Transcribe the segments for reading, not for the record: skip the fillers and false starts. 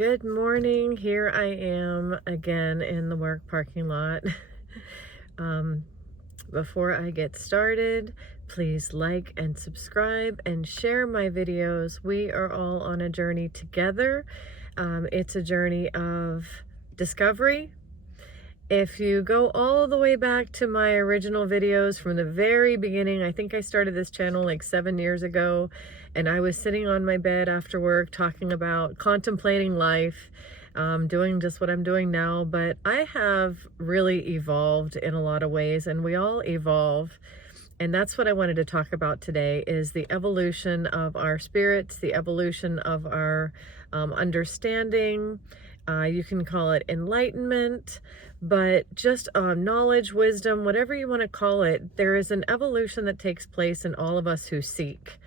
Good morning. Here I am again in the work parking lot. um, Before I get started, please like and subscribe and share my videos. We are all on a journey together. It's a journey of discovery. If you go all the way back to my original videos from the very beginning, I think I started this channel like 7 years ago, and I was sitting on my bed after work talking about contemplating life, doing just what I'm doing now. But I have really evolved in a lot of ways, and we all evolve. And that's what I wanted to talk about today, is the evolution of our spirits, the evolution of our understanding. You can call it enlightenment, but just knowledge, wisdom, whatever you want to call it. There is an evolution that takes place in all of us who seek.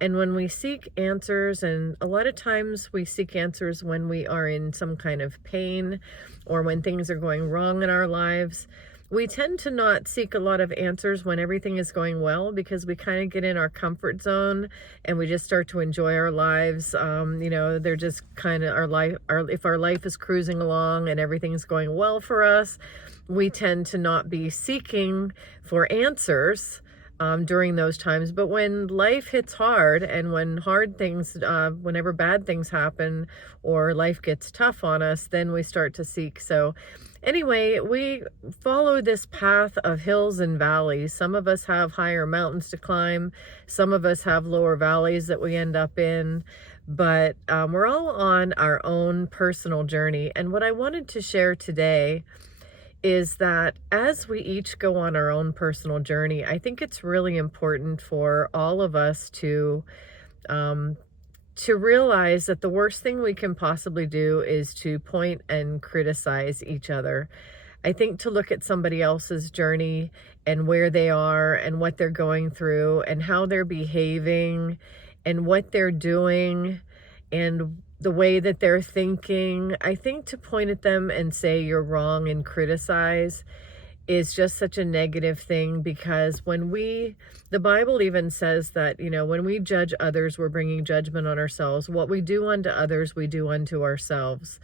And when we seek answers, and a lot of times we seek answers when we are in some kind of pain or when things are going wrong in our lives. We tend to not seek a lot of answers when everything is going well, because we kind of get in our comfort zone and we just start to enjoy our lives. They're just kind of if our life is cruising along and everything's going well for us, we tend to not be seeking for answers during those times. But when life hits hard, and when hard things, whenever bad things happen or life gets tough on us, then we start to seek. So anyway, we follow this path of hills and valleys. Some of us have higher mountains to climb. Some of us have lower valleys that we end up in. But we're all on our own personal journey. And what I wanted to share today is that as we each go on our own personal journey, I think it's really important for all of us to realize that the worst thing we can possibly do is to point and criticize each other. I think to look at somebody else's journey and where they are and what they're going through and how they're behaving and what they're doing and the way that they're thinking, I think to point at them and say you're wrong and criticize is just such a negative thing. Because the Bible even says that, when we judge others, we're bringing judgment on ourselves. What we do unto others, we do unto ourselves.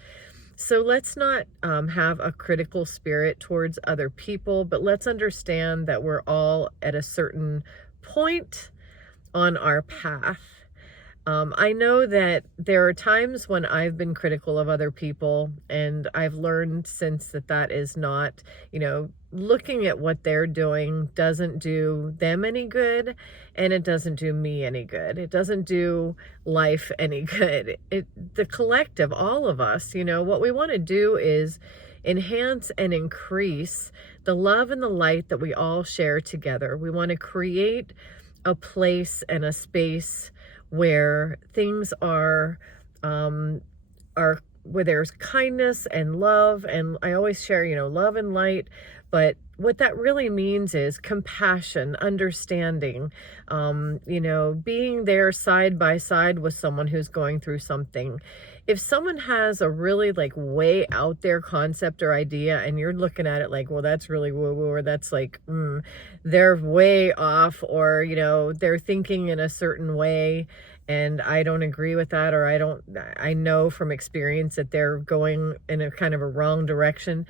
So let's not have a critical spirit towards other people, but let's understand that we're all at a certain point on our path. I know that there are times when I've been critical of other people, and I've learned since that is not, looking at what they're doing doesn't do them any good, and it doesn't do me any good. It doesn't do life any good. The collective, all of us, what we want to do is enhance and increase the love and the light that we all share together. We want to create a place and a space where things are where there's kindness and love. And I always share, love and light, but what that really means is compassion, understanding, being there side by side with someone who's going through something. If someone has a really way out there concept or idea, and you're looking at it like, well, that's really woo-woo, or that's they're way off, or, they're thinking in a certain way, and I don't agree with that, or I know from experience that they're going in a kind of a wrong direction.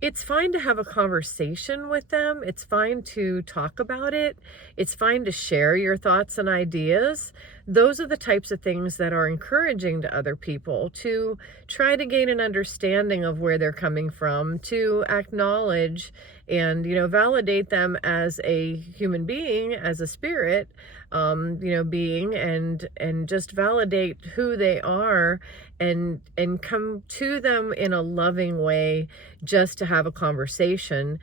It's fine to have a conversation with them. It's fine to talk about it. It's fine to share your thoughts and ideas. Those are the types of things that are encouraging to other people, to try to gain an understanding of where they're coming from, to acknowledge and, validate them as a human being, as a spirit, being, and just validate who they are, and come to them in a loving way, just to have a conversation.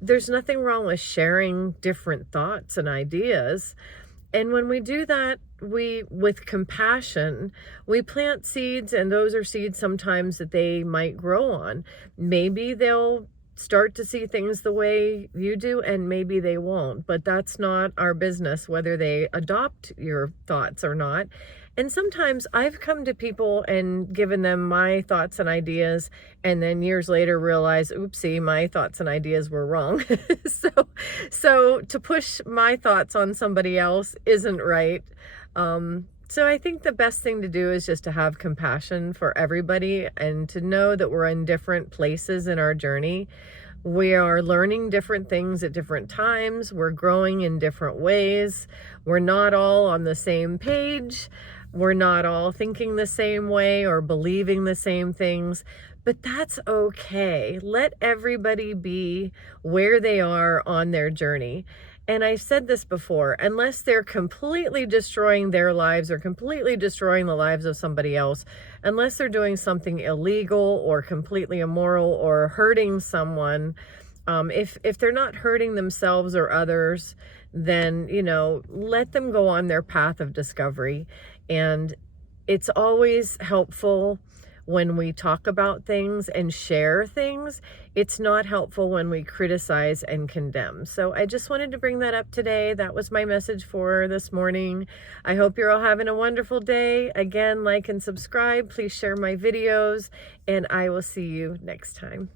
There's nothing wrong with sharing different thoughts and ideas. And when we do that, with compassion, we plant seeds, and those are seeds sometimes that they might grow on. Maybe they'll start to see things the way you do, and maybe they won't, but that's not our business whether they adopt your thoughts or not. And sometimes I've come to people and given them my thoughts and ideas, and then years later realize, oopsie, my thoughts and ideas were wrong. So to push my thoughts on somebody else isn't right. So I think the best thing to do is just to have compassion for everybody and to know that we're in different places in our journey. We are learning different things at different times. We're growing in different ways. We're not all on the same page. We're not all thinking the same way or believing the same things, but that's okay. Let everybody be where they are on their journey. And I've said this before, unless they're completely destroying their lives or completely destroying the lives of somebody else, unless they're doing something illegal or completely immoral or hurting someone, if they're not hurting themselves or others, then, you know, let them go on their path of discovery. And it's always helpful when we talk about things and share things. It's not helpful when we criticize and condemn. So I just wanted to bring that up today. That was my message for this morning. I hope you're all having a wonderful day. Again, like and subscribe. Please share my videos, and I will see you next time.